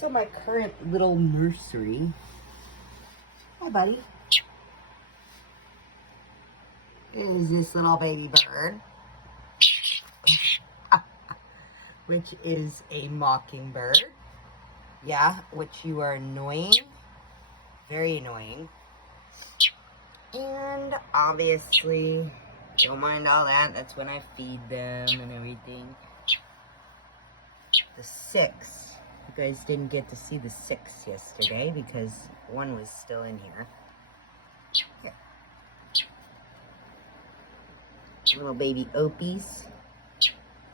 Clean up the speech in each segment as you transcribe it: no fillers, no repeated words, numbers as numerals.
So my current little nursery, hi buddy, is this little baby bird, which is a mockingbird. Yeah, which you are annoying, very annoying. And obviously, don't mind all that, that's when I feed them and everything. The 6, you guys didn't get to see the 6 yesterday because one was still in here. Here. Little baby opies,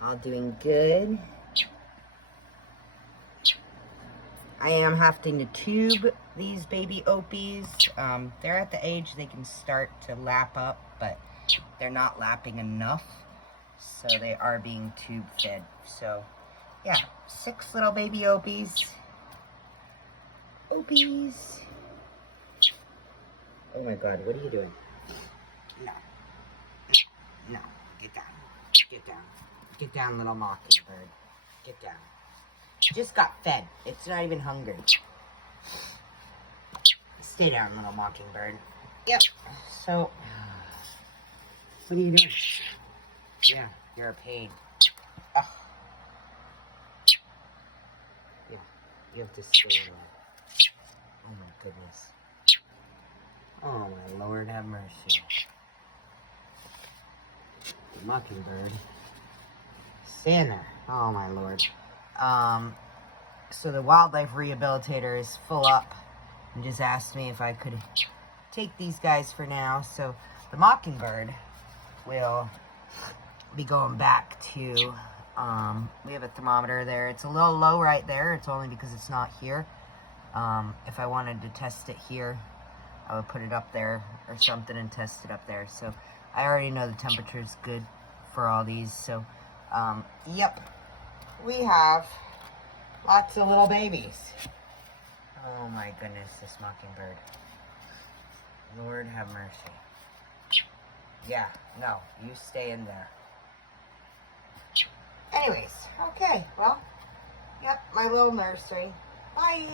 all doing good. I am having to tube these baby opies. They're at the age they can start to lap up, but they're not lapping enough, so they are being tube fed. So yeah, 6 little baby opies. Opies. Oh my god, what are you doing? No. No. Get down. Get down. Get down, little mockingbird. Get down. Just got fed. It's not even hungry. Stay down, little mockingbird. Yep. So, what are you doing? Yeah, you're a pain. Ugh. Yeah, you have to stay there. Oh my goodness. Oh my Lord, have mercy. Mockingbird. Stand there. Oh my Lord. So the wildlife rehabilitator is full up and just asked me if I could take these guys for now. So the mockingbird will be going back to, we have a thermometer there. It's a little low right there. It's only because it's not here. If I wanted to test it here, I would put it up there or something and test it up there. So I already know the temperature is good for all these. So, yep, we have lots of little babies. Oh my goodness, this mockingbird. Lord have mercy. Yeah, no, you stay in there. Anyways, okay, well, yep, my little nursery. Bye.